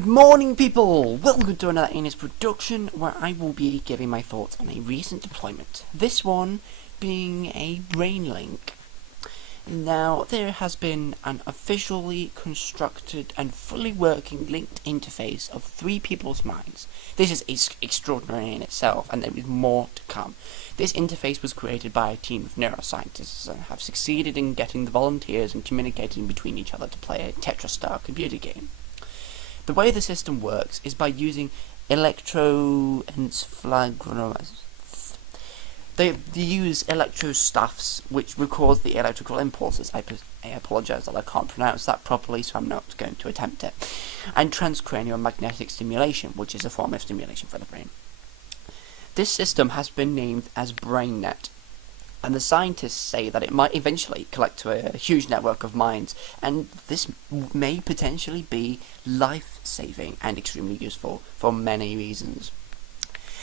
Good morning, people! Welcome to another Ines production where I will be giving my thoughts on a recent deployment. This one being a BrainLink. Now, there has been an officially constructed and fully working linked interface of three people's minds. This is extraordinary in itself, and there is more to come. This interface was created by a team of neuroscientists and have succeeded in getting the volunteers and communicating between each other to play a Tetris-style computer game. The way the system works is by using electroencephalogrammers. They use electrostaffs, which record the electrical impulses. I apologise that I can't pronounce that properly, so I'm not going to attempt it. And transcranial magnetic stimulation, which is a form of stimulation for the brain. This system has been named as BrainNet, and the scientists say that it might eventually collect to a huge network of minds, and this may potentially be life-saving and extremely useful for many reasons.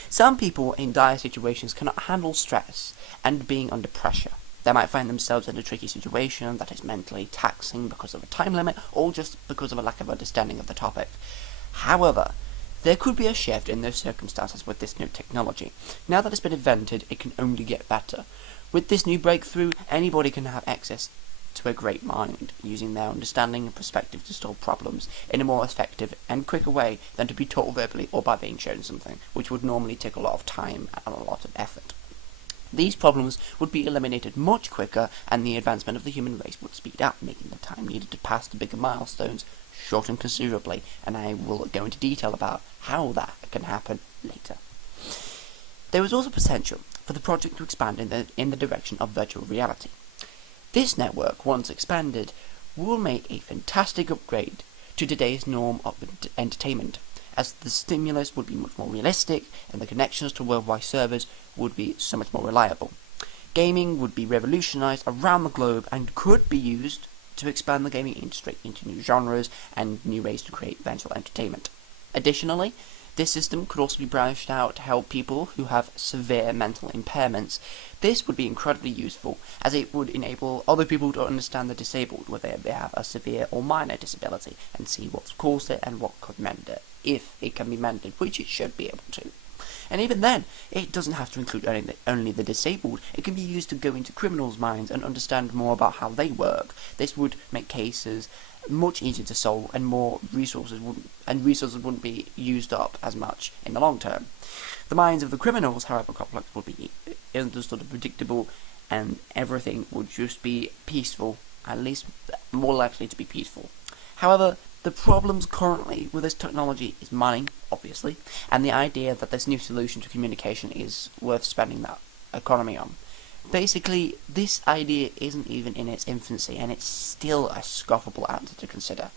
Some people in dire situations cannot handle stress and being under pressure. They might find themselves in a tricky situation that is mentally taxing because of a time limit or just because of a lack of understanding of the topic. However, there could be a shift in those circumstances with this new technology. Now that it's been invented, it can only get better. With this new breakthrough, anybody can have access to a great mind, using their understanding and perspective to solve problems in a more effective and quicker way than to be taught verbally or by being shown something, which would normally take a lot of time and a lot of effort. These problems would be eliminated much quicker, and the advancement of the human race would speed up, making the time needed to pass the bigger milestones shorten considerably, and I will go into detail about how that can happen later. There is also potential for the project to expand in the direction of virtual reality. This network, once expanded, will make a fantastic upgrade to today's norm of entertainment, as the stimulus would be much more realistic and the connections to worldwide servers would be so much more reliable. Gaming would be revolutionized around the globe and could be used to expand the gaming industry into new genres and new ways to create visual entertainment. Additionally, this system could also be branched out to help people who have severe mental impairments. This would be incredibly useful, as it would enable other people to understand the disabled, whether they have a severe or minor disability, and see what's caused it and what could mend it, if it can be mended, which it should be able to. And even then, it doesn't have to include only the disabled. It can be used to go into criminals' minds and understand more about how they work. This would make cases much easier to solve, and more resources wouldn't be used up as much in the long term. The minds of the criminals, however complex, would be understood and predictable, and everything would just be peaceful, at least more likely to be peaceful. However, the problems currently with this technology is money, obviously, and the idea that this new solution to communication is worth spending that economy on. Basically, this idea isn't even in its infancy, and it's still a scoffable answer to consider.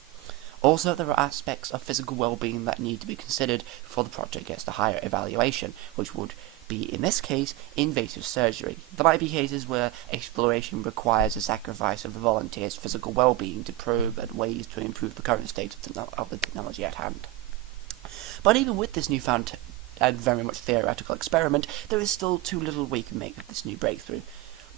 Also, there are aspects of physical well-being that need to be considered before the project gets to higher evaluation, which would be, in this case, invasive surgery. There might be cases where exploration requires a sacrifice of the volunteers' physical well-being to probe at ways to improve the current state of the technology at hand. But even with this newfound and very much theoretical experiment, there is still too little we can make of this new breakthrough.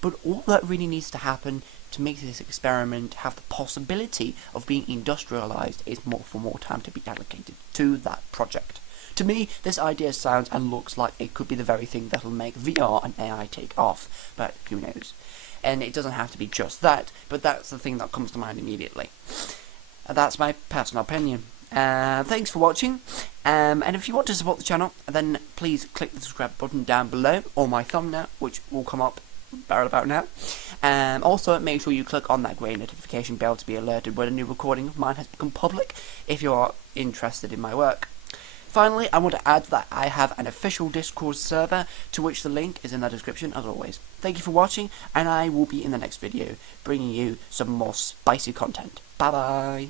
But all that really needs to happen to make this experiment have the possibility of being industrialized is for more time to be allocated to that project. To me, this idea sounds and looks like it could be the very thing that'll make VR and AI take off, but who knows. And it doesn't have to be just that, but that's the thing that comes to mind immediately. That's my personal opinion. Thanks for watching, and if you want to support the channel, then please click the subscribe button down below, or my thumbnail, which will come up about now. Also, make sure you click on that grey notification bell to be alerted when a new recording of mine has become public, if you are interested in my work. Finally, I want to add that I have an official Discord server, to which the link is in the description as always. Thank you for watching, and I will be in the next video, bringing you some more spicy content. Bye bye!